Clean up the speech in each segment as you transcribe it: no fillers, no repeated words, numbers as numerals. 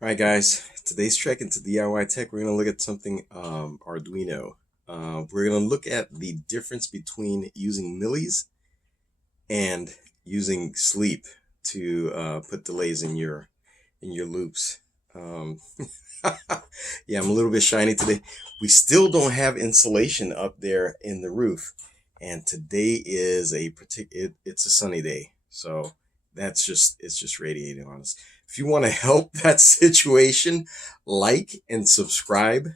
All right, guys. Today's trek into DIY tech, we're going to look at something Arduino. We're going to look at the difference between using millis and using sleep to put delays in your loops. Um, yeah, I'm a little bit shiny today. We still don't have insulation up there in the roof, and today is it's a sunny day, so it's just radiating on us. If you want to help that situation, like and subscribe,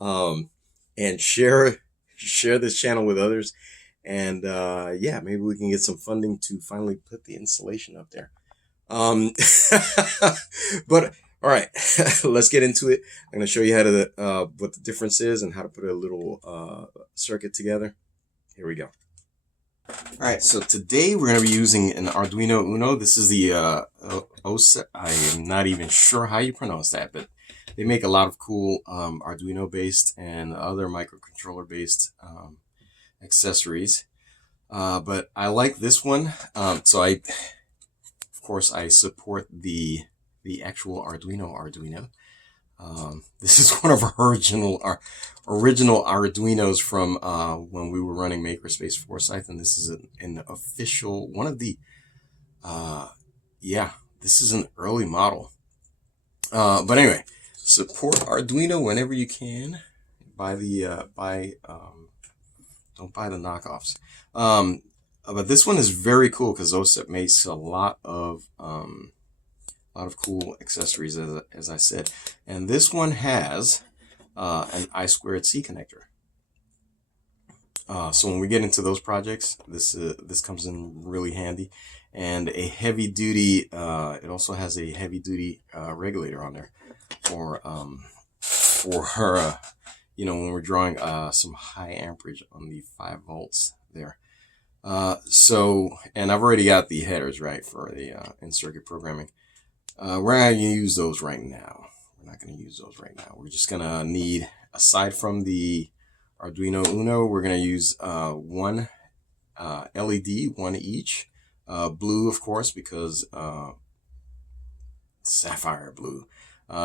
um, and share this channel with others, and yeah, maybe we can get some funding to finally put the insulation up there. Um, but all right, let's get into it. I'm going to show you how to what the difference is and how to put a little circuit together. Here we go. All right, so today we're going to be using an Arduino Uno. This is the OSEP. I am not even sure how you pronounce that, but they make a lot of cool Arduino-based and other microcontroller-based accessories. But I like this one, so of course, I support the actual Arduino. This is one of our original Arduinos from when we were running Makerspace Forsyth, and this is an official one of the yeah, this is an early model. But anyway, support Arduino whenever you can. Buy the don't buy the knockoffs. But this one is very cool because OSEP makes a lot of cool accessories, as I said. And this one has an I2C connector. So when we get into those projects, this comes in really handy. And a heavy duty, it also has a heavy duty regulator on there for you know, when we're drawing some high amperage on the 5 volts there. So, and I've already got the headers right for the in-circuit programming. We're not going to use those right now. We're just going to need, aside from the Arduino Uno, we're going to use one LED, one each. Blue, of course, because sapphire blue.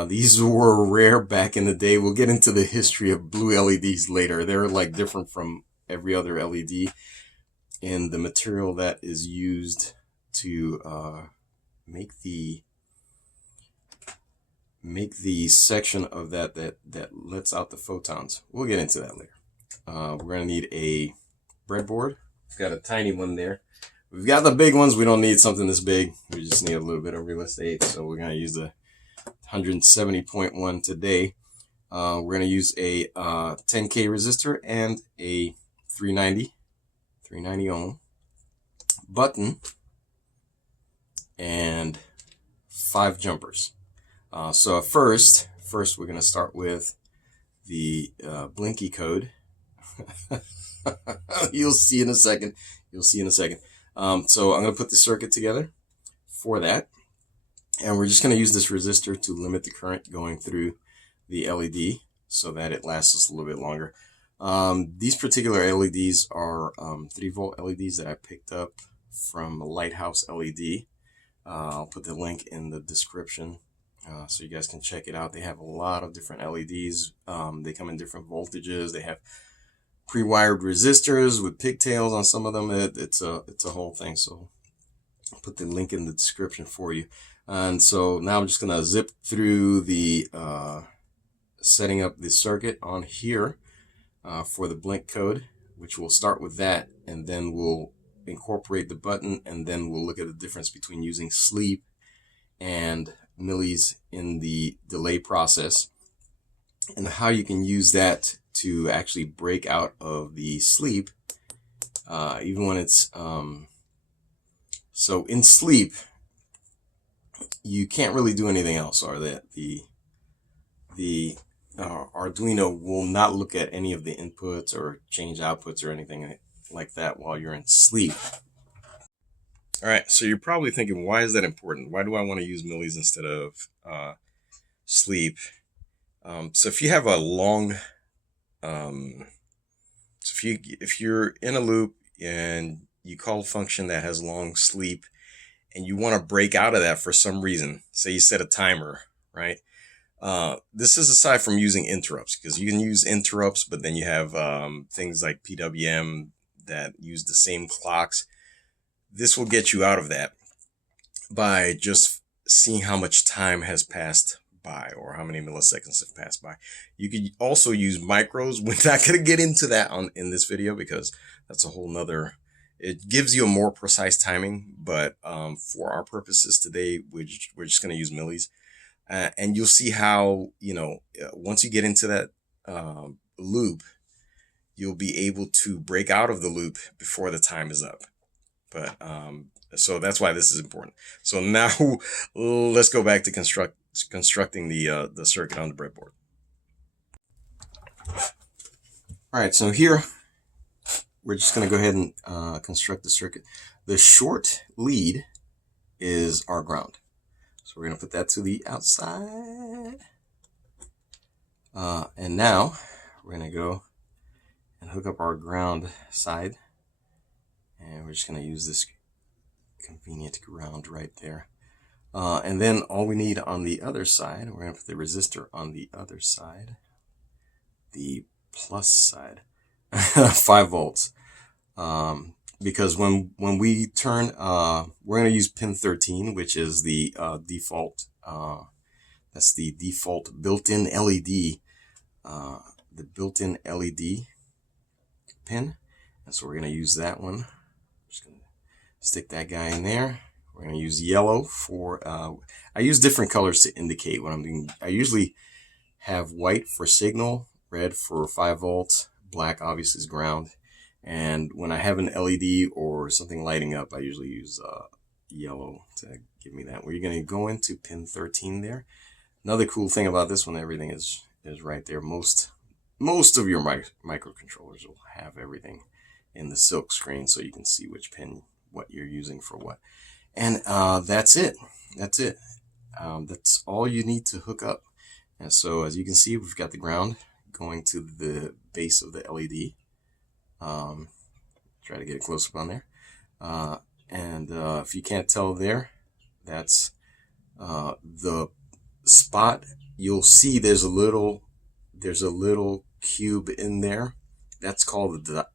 These were rare back in the day. We'll get into the history of blue LEDs later. They're like different from every other LED in the material that is used to make the section of that lets out the photons. We'll get into that later. We're going to need a breadboard. We've got a tiny one there. We've got the big ones. We don't need something this big. We just need a little bit of real estate. So we're going to use the 170.1 today. We're going to use a 10K resistor and a 390 ohm button and 5 jumpers. So first we're going to start with the blinky code. You'll see in a second. So I'm going to put the circuit together for that. And we're just going to use this resistor to limit the current going through the LED so that it lasts us a little bit longer. These particular LEDs are 3-volt LEDs that I picked up from Lighthouse LED. I'll put the link in the description so you guys can check it out. They have a lot of different LEDs. They come in different voltages. They have pre-wired resistors with pigtails on some of them. It's a whole thing. So I'll put the link in the description for you. And so now I'm just going to zip through the setting up the circuit on here for the blink code, which we'll start with that, and then we'll incorporate the button, and then we'll look at the difference between using sleep and millis in the delay process and how you can use that to actually break out of the sleep even when it's so in sleep you can't really do anything else, or that the Arduino will not look at any of the inputs or change outputs or anything like that while you're in sleep. All right, so you're probably thinking, why is that important? Why do I want to use millis instead of sleep? So if you have a long, so if you're in a loop and you call a function that has long sleep, and you want to break out of that for some reason, say you set a timer, right? This is aside from using interrupts, because you can use interrupts, but then you have things like PWM that use the same clocks. This will get you out of that by just seeing how much time has passed by, or how many milliseconds have passed by. You could also use micros. We're not going to get into that in this video, because that's a whole nother, it gives you a more precise timing, but for our purposes today, we're just going to use millis. And you'll see how, once you get into that loop, you'll be able to break out of the loop before the time is up. But so that's why this is important. So now let's go back to constructing the circuit on the breadboard. All right, so here we're just going to go ahead and construct the circuit. The short lead is our ground. So we're going to put that to the outside. And now we're going to go and hook up our ground side. And we're just going to use this convenient ground right there. And then all we need on the other side, we're going to put the resistor on the other side, the plus side, 5 volts. Because when we turn, we're going to use pin 13, which is the default, that's the default built-in LED, the built-in LED pin. And so we're going to use that one. Just going to stick that guy in there. We're going to use yellow for, I use different colors to indicate what I'm doing. I usually have white for signal, red for 5 volts, black obviously is ground. And when I have an LED or something lighting up, I usually use yellow to give me that. We're going to go into pin 13 there. Another cool thing about this one, everything is right there. Most of your microcontrollers will have everything in the silk screen, so you can see which pin, what you're using for what. And that's it. That's it. That's all you need to hook up. And so as you can see, we've got the ground going to the base of the LED. Try to get it close up on there. And if you can't tell there, that's the spot. You'll see there's a little cube in there. That's called a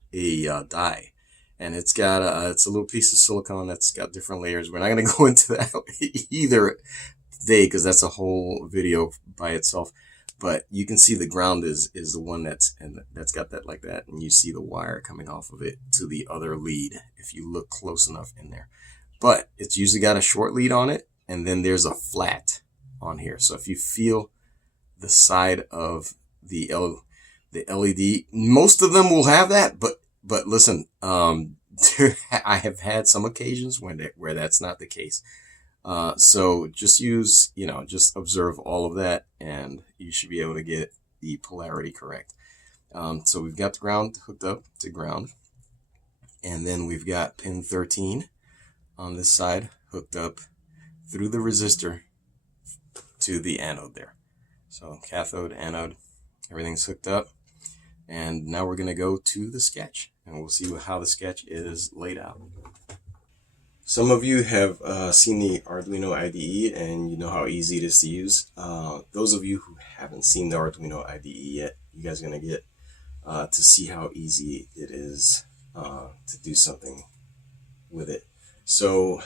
die. And it's got it's a little piece of silicone that's got different layers. We're not going to go into that either today, because that's a whole video by itself. But you can see the ground is the one that's got that like that, and you see the wire coming off of it to the other lead if you look close enough in there. But it's usually got a short lead on it, and then there's a flat on here. So if you feel the side of the LED, most of them will have that, but listen, I have had some occasions where that's not the case. So just use, just observe all of that, and you should be able to get the polarity correct. So we've got the ground hooked up to ground, and then we've got pin 13 on this side hooked up through the resistor to the anode there. So cathode, anode, everything's hooked up. And now we're going to go to the sketch, and we'll see how the sketch is laid out. Some of you have seen the Arduino IDE, and you know how easy it is to use. Those of you who haven't seen the Arduino IDE yet, you guys are going to get to see how easy it is to do something with it. So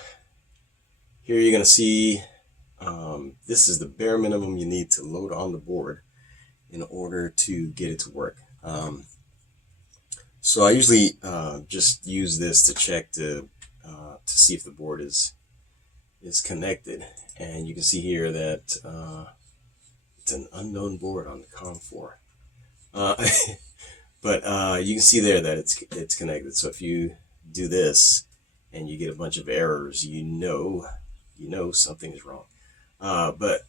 here you're going to see this is the bare minimum you need to load on the board in order to get it to work. So I usually just use this to check to see if the board is connected, and you can see here that it's an unknown board on the COM4. But you can see there that it's connected. So if you do this and you get a bunch of errors, you know something is wrong. But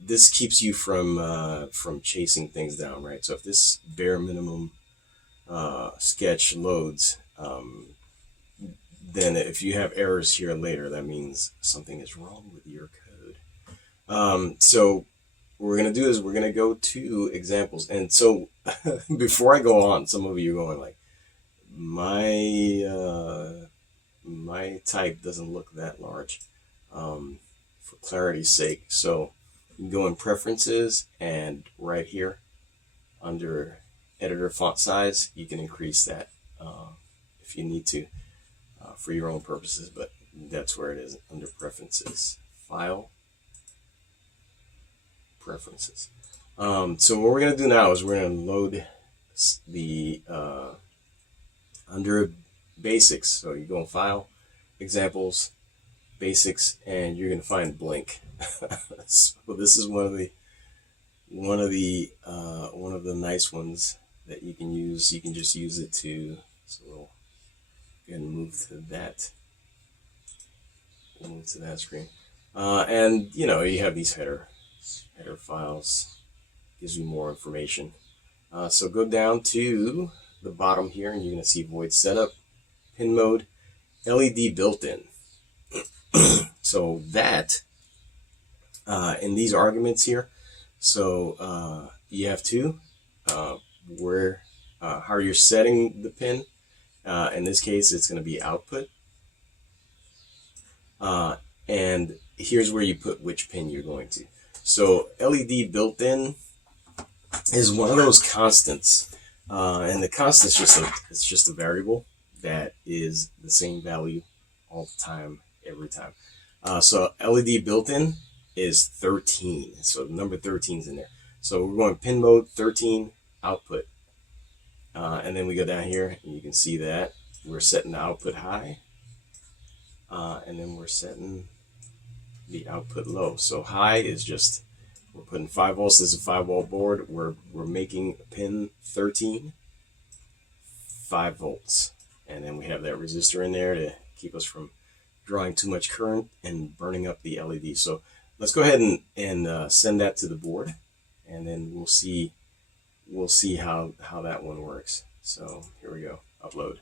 this keeps you from chasing things down, right? So if this bare minimum sketch loads, then if you have errors here later, that means something is wrong with your code. So what we're going to do is we're going to go to examples. And so before I go on, some of you are going like, my type doesn't look that large, for clarity's sake. So You can go in preferences, and right here under editor font size, you can increase that if you need to for your own purposes, but that's where it is, under preferences, file, preferences. So what we're going to do now is we're going to load the under basics. So you go in file, examples, basics, and you're going to find blink. So this is one of the nice ones that you can use. You can just use it to, so we'll go ahead and move to that. We'll move to that screen. And you know, you have these header files, gives you more information. So go down to the bottom here, and you're going to see void setup, pin mode, LED built-in. So that in these arguments here, so you have to how you're setting the pin. In this case, it's going to be output, and here's where you put which pin you're going to. So LED built-in is one of those constants, and the constant is just a variable that is the same value all the time, every time. So LED built-in is 13, so number 13 is in there. So we're going pin mode 13 output, and then we go down here and you can see that we're setting the output high, and then we're setting the output low. So high is just, we're putting 5 volts. This is a 5-volt board. We're making pin 13 5 volts, and then we have that resistor in there to keep us from drawing too much current and burning up the LED. So let's go ahead and send that to the board, and then we'll see how that one works. So here we go. Upload.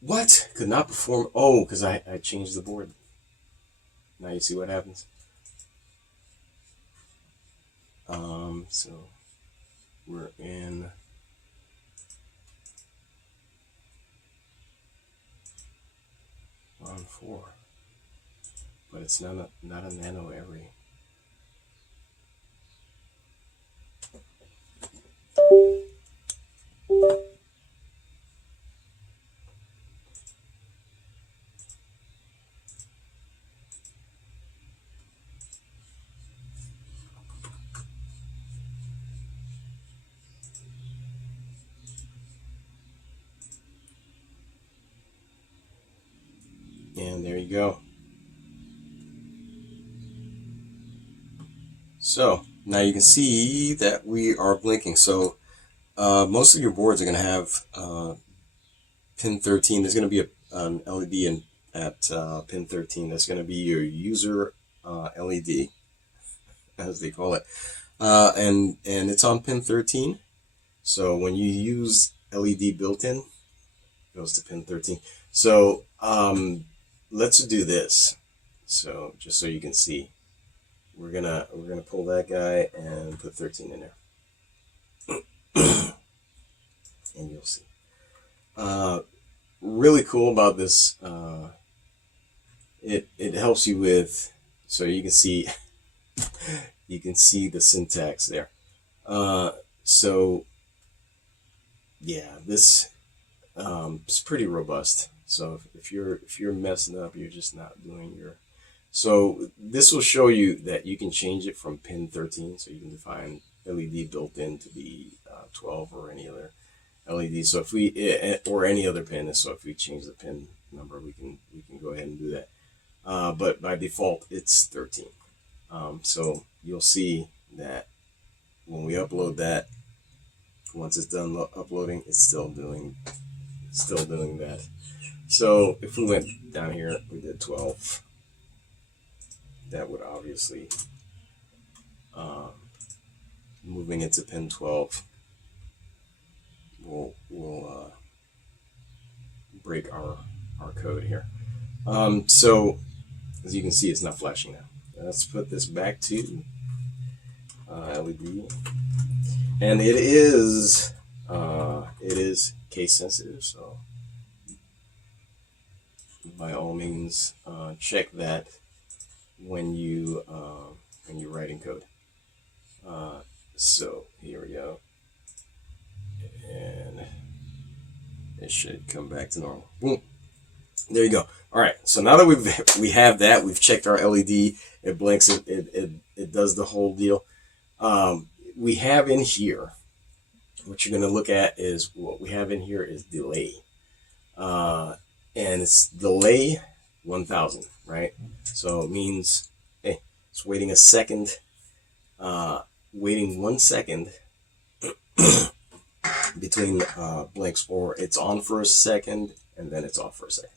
What? Could not perform. Oh, because I changed the board. Now you see what happens. So we're in on 4, but it's not a nano every. And there you go. So now you can see that we are blinking. So most of your boards are going to have pin 13. There's going to be an LED at pin 13. That's going to be your user LED, as they call it, and it's on pin 13. So when you use LED built-in, it goes to pin 13. So let's do this. So just so you can see, we're gonna pull that guy and put 13 in there, and you'll see. Really cool about this. It helps you with, so you can see the syntax there. So yeah, this is pretty robust. So if you're messing up, you're just not doing your. So this will show you that you can change it from pin 13. So you can define LED built in to be 12 or any other LED. So if we or any other pin. So if we change the pin number, we can go ahead and do that. But by default, it's 13. So you'll see that when we upload that, once it's done uploading, it's still doing that. So if we went down here, we did 12. That would obviously, moving into pin 12, will break our code here. So as you can see, it's not flashing now. Let's put this back to LED, and it is case sensitive. So by all means, check that when you when you're writing code. So here we go, and it should come back to normal. Boom. There you go. All right. So now that we have that, we've checked our LED. It blinks. It does the whole deal. We have in here, what you're going to look at is what we have in here is delay, and it's delay 1000, right? So it means, hey, it's waiting a second, waiting 1 second between blinks, or it's on for a second and then it's off for a second.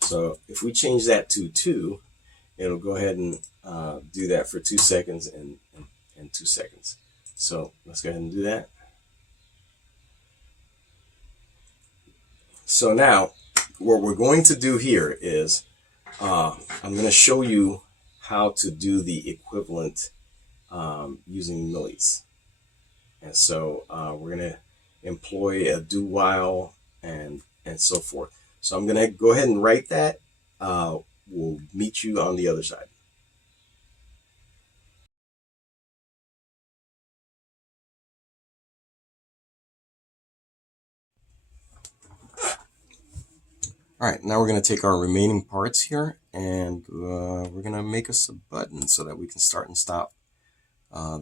So if we change that to 2, it'll go ahead and do that for 2 seconds and 2 seconds. So let's go ahead and do that. So now what we're going to do here is I'm going to show you how to do the equivalent using millis. And so we're going to employ a do while and so forth. So I'm going to go ahead and write that. We'll meet you on the other side. All right, now we're going to take our remaining parts here, and we're going to make us a button so that we can start and stop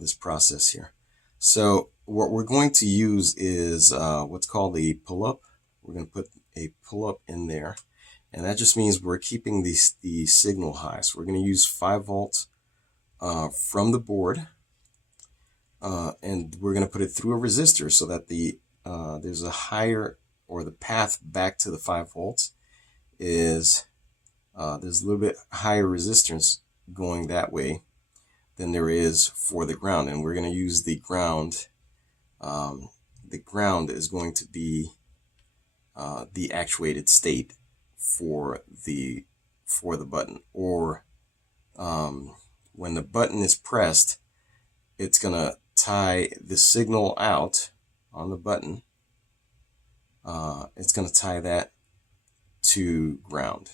this process here. So what we're going to use is what's called a pull-up. We're going to put a pull-up in there, and that just means we're keeping the signal high. So we're going to use 5 volts from the board, and we're going to put it through a resistor so that there's a higher, or the path back to the 5 volts is there's a little bit higher resistance going that way than there is for the ground, and we're going to use the ground. The ground is going to be the actuated state for the button, or when the button is pressed, it's going to tie the signal out on the button. It's going to tie that to ground.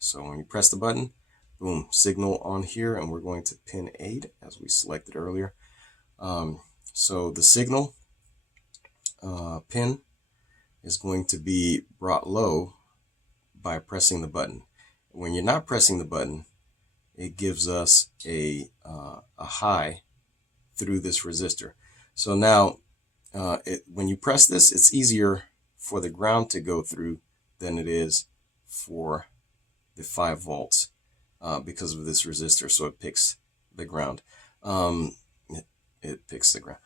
So when you press the button, boom, signal on here, and we're going to pin 8 as we selected earlier. So the signal pin is going to be brought low by pressing the button. When you're not pressing the button, it gives us a high through this resistor. So now when you press this, it's easier for the ground to go through than it is for the 5 volts because of this resistor. So it picks the ground. It picks the ground.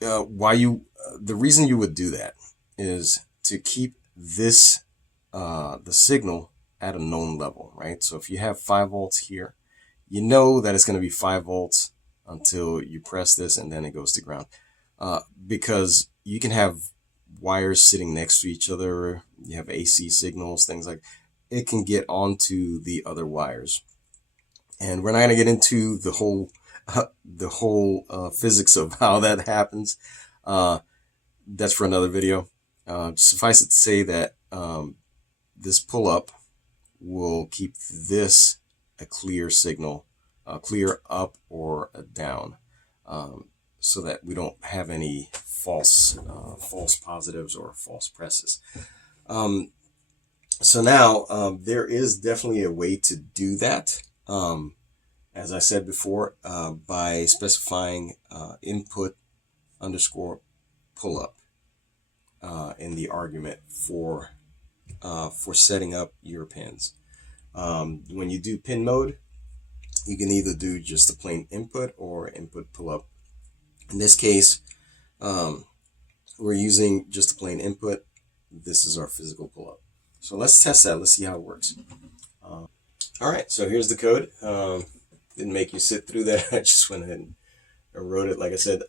The reason you would do that is to keep this the signal at a known level, right? So if you have 5 volts here, you know that it's going to be 5 volts until you press this, and then it goes to ground. Because you can have wires sitting next to each other, you have AC signals, things like it can get onto the other wires. And we're not going to get into the whole physics of how that happens. That's for another video. Suffice it to say that this pull-up will keep this a clear signal, clear up or down, so that we don't have any false positives or false presses. So now there is definitely a way to do that. As I said before, by specifying input underscore pull-up in the argument for setting up your pins. When you do pin mode, you can either do just a plain input or input pull-up. In this case, we're using just a plain input. This is our physical pull-up. So let's test that. Let's see how it works. All right, so here's the code. Didn't make you sit through that. I just went ahead and wrote it. Like I said,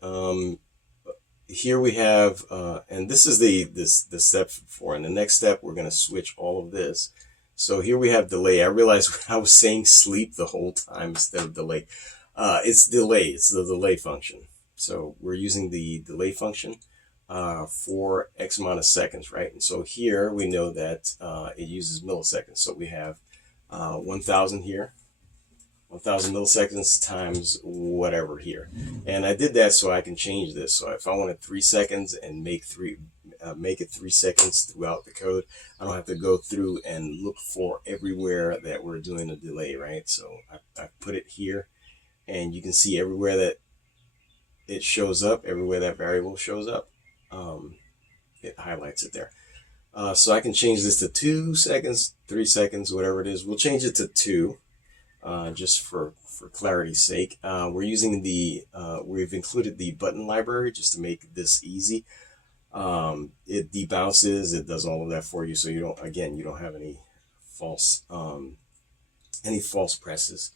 here we have, and this is the step 4. And the next step, we're going to switch all of this. So here we have delay. I realized I was saying sleep the whole time instead of delay. It's delay. It's the delay function. So we're using the delay function for X amount of seconds, right? And so here we know that it uses milliseconds. So we have 1000 here, 1000 milliseconds times whatever here. And I did that so I can change this. So if I wanted 3 seconds and make it 3 seconds throughout the code, I don't have to go through and look for everywhere that we're doing a delay, right? So I put it here, and you can see everywhere that it shows up, everywhere that variable shows up, it highlights it there. So I can change this to 2 seconds, 3 seconds, whatever it is. We'll change it to 2. Just for clarity's sake. We're using we've included the button library just to make this easy. It debounces, it does all of that for you, so you don't have any false presses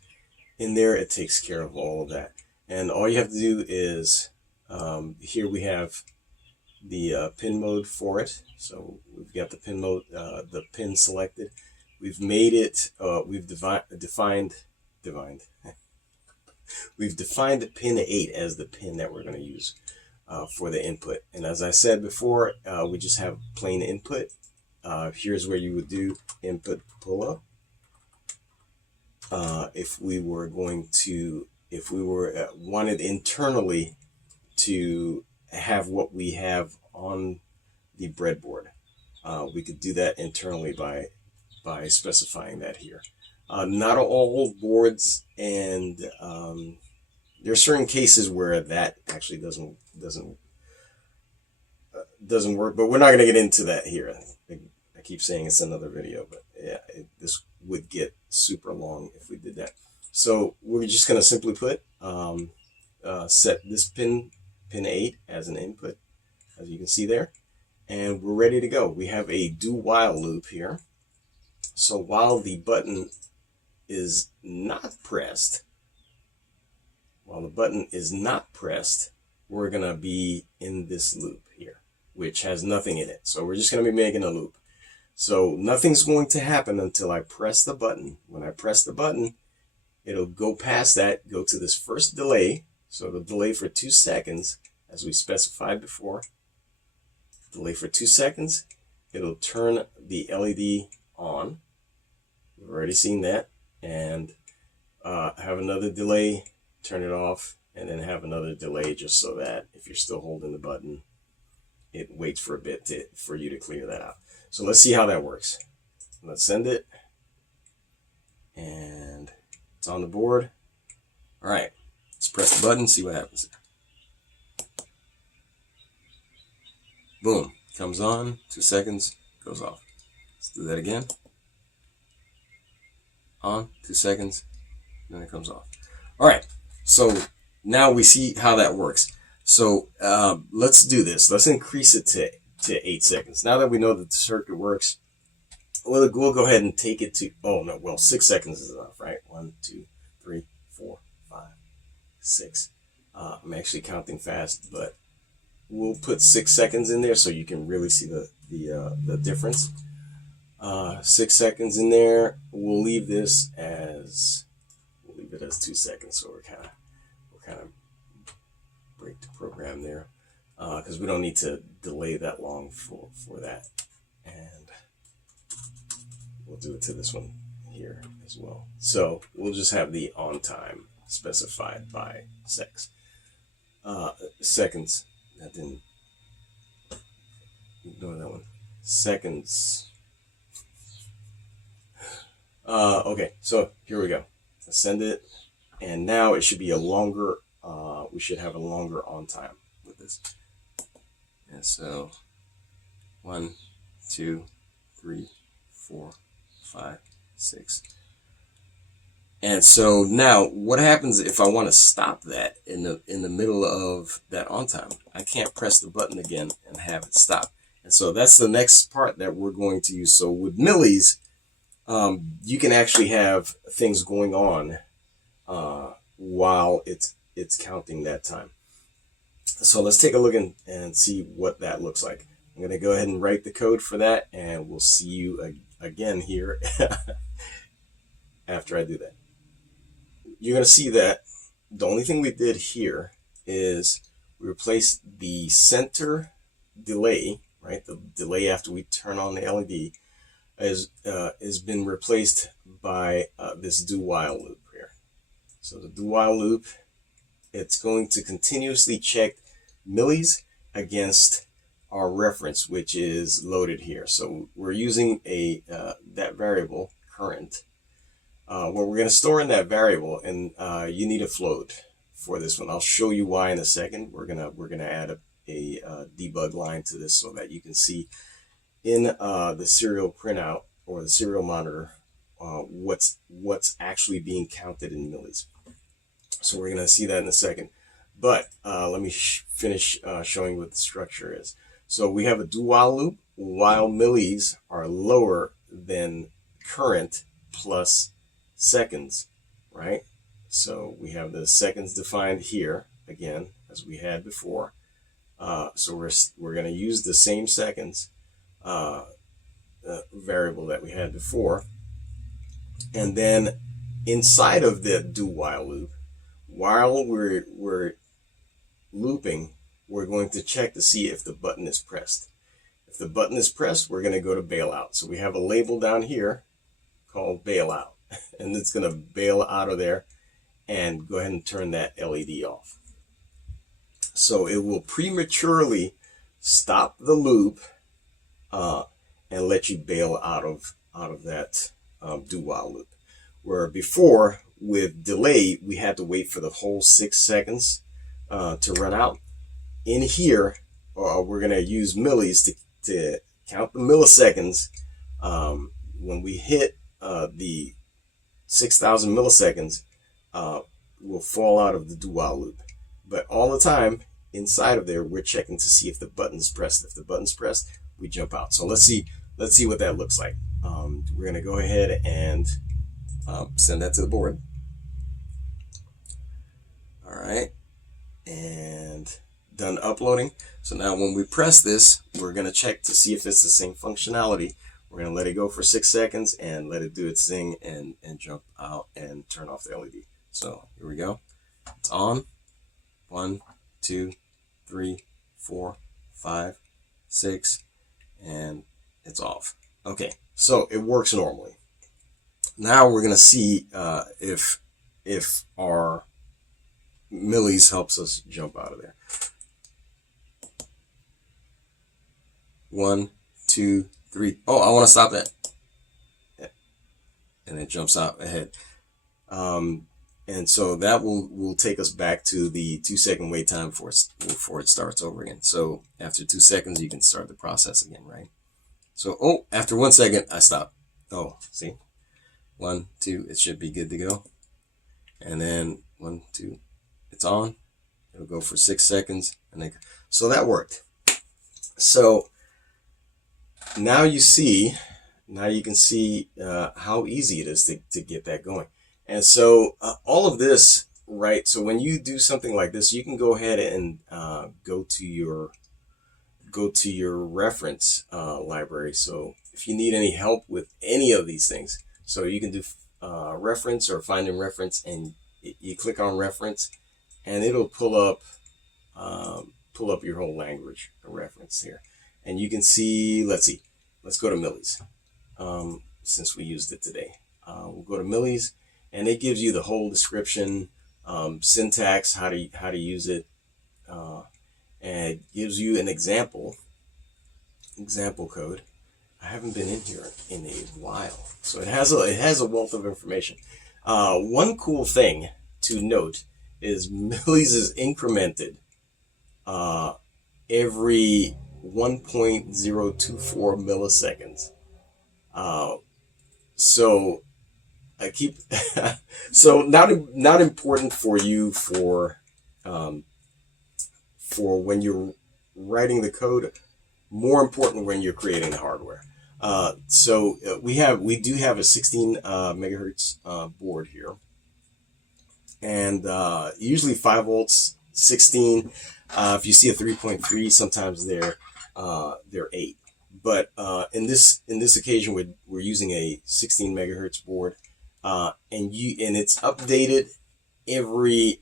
in there. It takes care of all of that. And all you have to do is, here we have the pin mode for it. So we've got the pin mode, the pin selected. We've made it, we've defined pin 8 as the pin that we're going to use for the input. And as I said before, we just have plain input. Here's where you would do input pull up. If we wanted internally to have what we have on the breadboard, we could do that internally by specifying that here. Not all boards, and there are certain cases where that actually doesn't work, but we're not going to get into that here. I keep saying it's another video, but yeah, this would get super long if we did that. So we're just going to simply put set this pin 8 as an input, as you can see there, and we're ready to go. We have a do while loop here. So while the button is not pressed, we're going to be in this loop here, which has nothing in it. So we're just going to be making a loop. So nothing's going to happen until I press the button. When I press the button, it'll go past that, go to this first delay. So it'll delay for 2 seconds, as we specified before. Delay for 2 seconds. It'll turn the LED on. We've already seen that. And have another delay, turn it off, and then have another delay, just so that if you're still holding the button, it waits for a bit for you to clear that out. So let's see how that works. Let's send it, and it's on the board. All right, let's press the button, see what happens. Boom, comes on, 2 seconds, goes off. Let's do that again. On, 2 seconds, then it comes off. All right, so now we see how that works. So let's do this. Let's increase it to 8 seconds. Now that we know that the circuit works, we'll go ahead and take it to, 6 seconds is enough, right? 1, 2, 3, 4, 5, 6. I'm actually counting fast, but we'll put 6 seconds in there so you can really see the difference. 6 seconds in there. We'll leave this as 2 seconds, so we'll kind of break the program there, because we don't need to delay that long for that. And we'll do it to this one here as well. So we'll just have the on time specified by seconds. That didn't, ignore that one. Seconds. Okay, so here we go. Send it, and now it should be a longer, we should have a longer on time with this. And so 1, 2, 3, 4, 5, 6. And so now what happens if I want to stop that in the middle of that on time? I can't press the button again and have it stop. And so that's the next part that we're going to use. So with millis, you can actually have things going on while it's counting that time. So let's take a look and see what that looks like. I'm going to go ahead and write the code for that, and we'll see you again here after I do that. You're going to see that the only thing we did here is we replaced the center delay, right? The delay after we turn on the LED has been replaced by this do while loop here. So the do while loop, it's going to continuously check millis against our reference, which is loaded here. So we're using a that variable current. What we're going to store in that variable, and you need a float for this one. I'll show you why in a second. We're gonna add a debug line to this so that you can see in the serial printout or the serial monitor what's actually being counted in millis. So we're gonna see that in a second. But let me finish showing what the structure is. So we have a do while loop while millis are lower than current plus seconds, right? So we have the seconds defined here again as we had before. So we're going to use the same seconds variable that we had before, and then inside of the do while loop, while we're looping, we're going to check to see if the button is pressed. If the button is pressed, we're going to go to bailout. So we have a label down here called bailout, and it's going to bail out of there and go ahead and turn that LED off. So it will prematurely stop the loop and let you bail out of that do while loop. Where before with delay, we had to wait for the whole 6 seconds to run out. In here, we're going to use millis to count the milliseconds. When we hit the 6,000 milliseconds, we'll fall out of the do while loop. But all the time inside of there, we're checking to see if the button's pressed. If the button's pressed, we jump out. So let's see what that looks like. We're going to go ahead and send that to the board. All right, and done uploading. So now when we press this, we're going to check to see if it's the same functionality. We're going to let it go for 6 seconds and let it do its thing and jump out and turn off the LED. So here we go. It's on. 1, 2, 3, 4, 5, 6, and it's off. Okay, so it works normally. Now we're going to see if our millis helps us jump out of there. 1, 2, 3. Oh, I want to stop that. And it jumps out ahead. And so that will take us back to the 2-second wait time before it starts over again. So after 2 seconds, you can start the process again, right? So, after 1 second, I stop. Oh, see? 1, 2, it should be good to go. And then 1, 2, it's on. It'll go for 6 seconds. And then, so that worked. So now you can see how easy it is to get that going. And so all of this, right? So when you do something like this, you can go ahead and go to your reference library. So if you need any help with any of these things, so you can do reference or find in reference, and you click on reference, and it'll pull up your whole language reference here, and you can see. Let's go to millis since we used it today. We'll go to millis. And it gives you the whole description, syntax, how to use it, and it gives you an example code. I haven't been in here in a while, so it has a wealth of information. One cool thing to note is millis is incremented every 1.024 milliseconds. So I keep so not important for you for when you're writing the code, more important when you're creating the hardware. So we do have a 16 megahertz board here, and usually 5 volts, 16. If you see a 3.3, sometimes they're 8. But in this occasion, we're using a 16 megahertz board. And it's updated every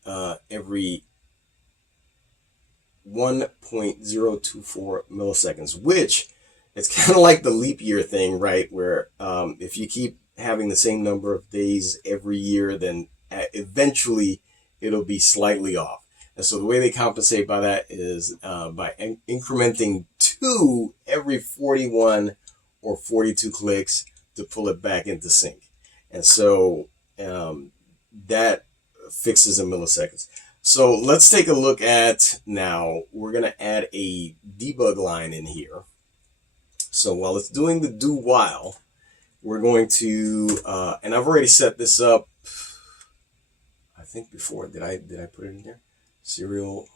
1.024 milliseconds, which it's kind of like the leap year thing, right? Where if you keep having the same number of days every year, then eventually it'll be slightly off. And so the way they compensate by that is by incrementing 2 every 41 or 42 clicks to pull it back into sync. And so that fixes in milliseconds. So let's take a look at, now we're going to add a debug line in here. So while it's doing the do while, we're going to, and I've already set this up, I think before, did I put it in there? Serial,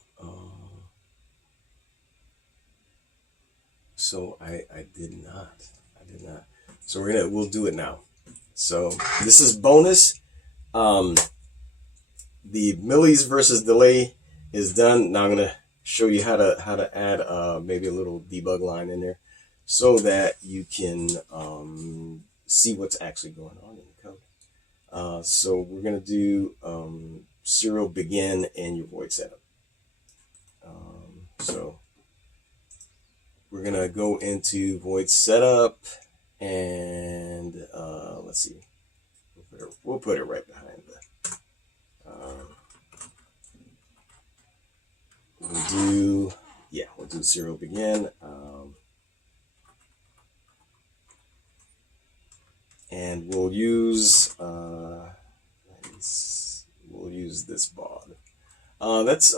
so I did not. So we'll do it now. So this is bonus. The millis versus delay is done. Now I'm gonna show you how to add maybe a little debug line in there so that you can see what's actually going on in the code. So we're gonna do serial begin and your void setup. So we're gonna go into void setup, and let's see, we'll put it right behind the. We'll do serial begin, and we'll use this baud. That's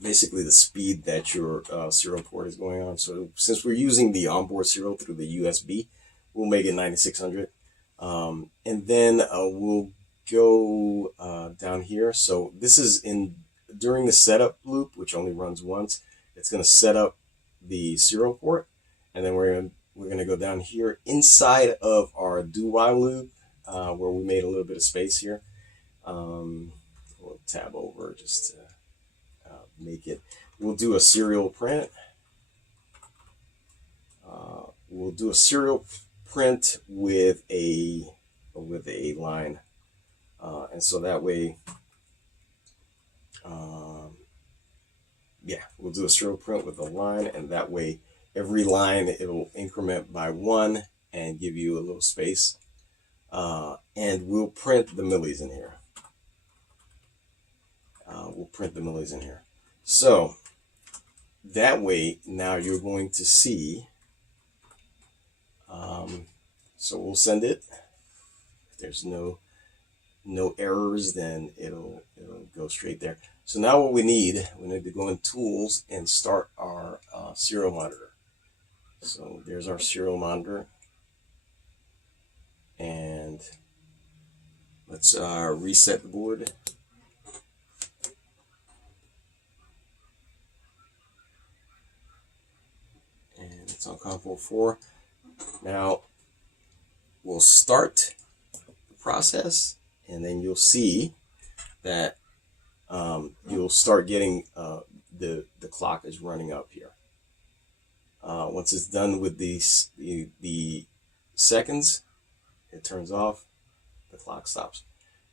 basically the speed that your serial port is going on. So since we're using the onboard serial through the USB, we'll make it 9600, and then we'll go down here. So this is during the setup loop, which only runs once. It's going to set up the serial port, and then we're going to go down here inside of our do while loop, where we made a little bit of space here. We'll tab over just to make it. We'll do a serial print. We'll do a serial print with a line, and so that way, we'll do a serial print with a line, and that way every line it'll increment by 1 and give you a little space, and we'll print the millis in here. So that way now you're going to see, so we'll send it. If there's no errors, then it'll go straight there. So now what we need to go in tools and start our serial monitor. So there's our serial monitor, and let's reset the board. And it's on COM 4. Now we'll start the process, and then you'll see that you'll start getting the clock is running up here. Once it's done with the seconds, it turns off, the clock stops.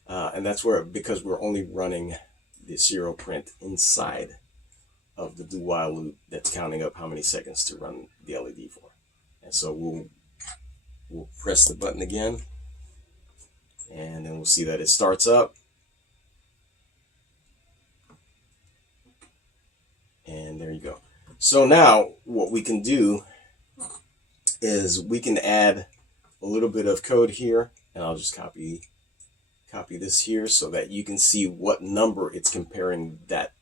And that's because we're only running the serial print inside of the do while loop that's counting up how many seconds to run the LED for. And so we'll press the button again, and then we'll see that it starts up. And there you go. So now what we can do is we can add a little bit of code here, and I'll just copy this here so that you can see what number it's comparing that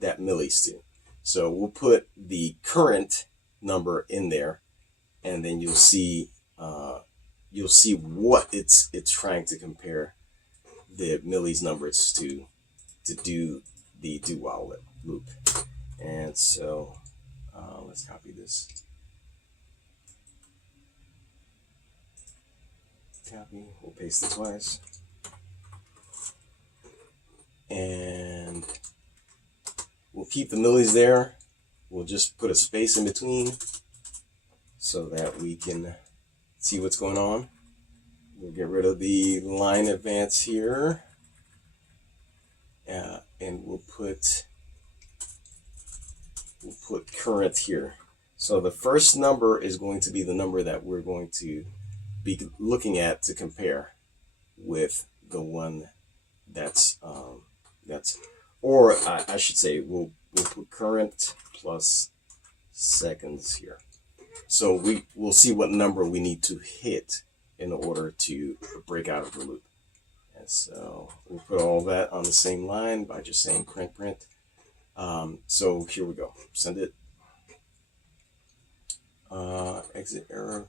millis to. So we'll put the current number in there, and then you'll see what it's trying to compare the millis numbers to do the do while loop. And so let's copy this. Copy, we'll paste it twice. And we'll keep the millis there. We'll just put a space in between so that we can see what's going on. We'll get rid of the line advance here. And we'll put current here. So the first number is going to be the number that we're going to be looking at to compare with the one that's or I should say we'll put current plus seconds here. So we'll see what number we need to hit in order to break out of the loop. And so we put all that on the same line by just saying print. So here we go. Send it. Exit error.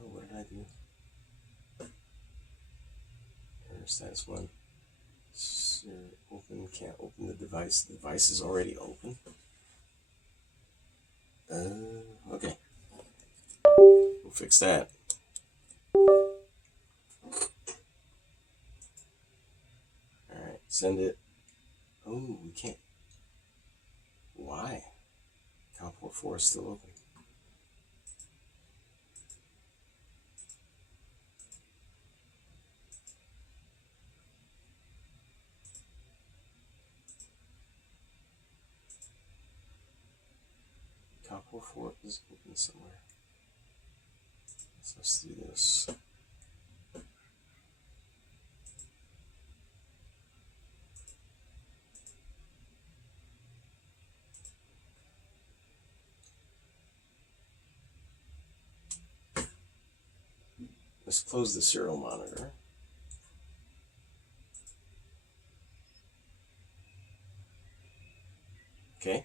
What did I do? Error status 1. Open, can't open the device. The device is already open. Okay. We'll fix that. Alright, send it. Oh, we can't. Why? COM port 4 is still open. COM port 4 is open somewhere. So let's do this. Let's close the serial monitor. Okay.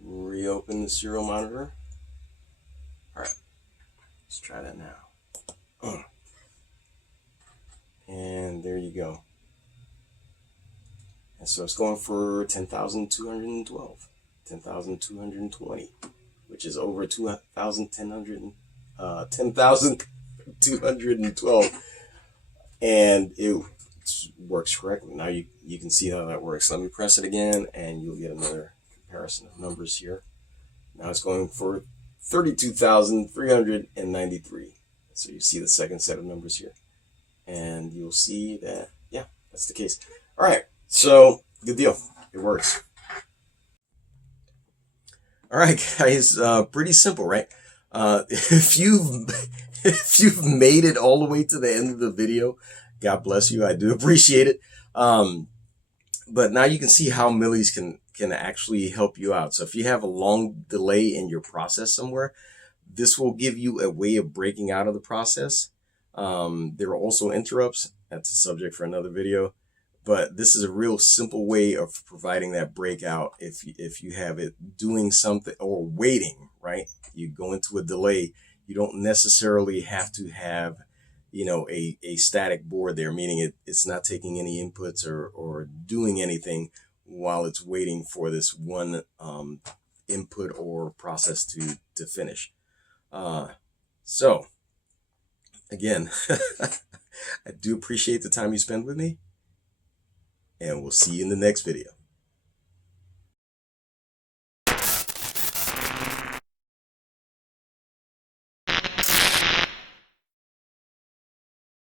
Reopen the serial monitor. All right. Let's try that now. And there you go. And so it's going for 10,212, 10,220, which is over 10,212. And it works correctly. Now you can see how that works. Let me press it again and you'll get another comparison of numbers here. Now it's going for 32,393. So you see the second set of numbers here. And you'll see that, yeah, that's the case. All right, so good deal. It works. All right, guys, pretty simple, right? If you've made it all the way to the end of the video, God bless you. I do appreciate it. But now you can see how millis can actually help you out. So if you have a long delay in your process somewhere, this will give you a way of breaking out of the process. There are also interrupts. That's a subject for another video. But this is a real simple way of providing that breakout if you have it doing something or waiting, right? You go into a delay. You don't necessarily have to have, a static board there, meaning it's not taking any inputs or doing anything while it's waiting for this one input or process to finish. So again, I do appreciate the time you spend with me, and we'll see you in the next video.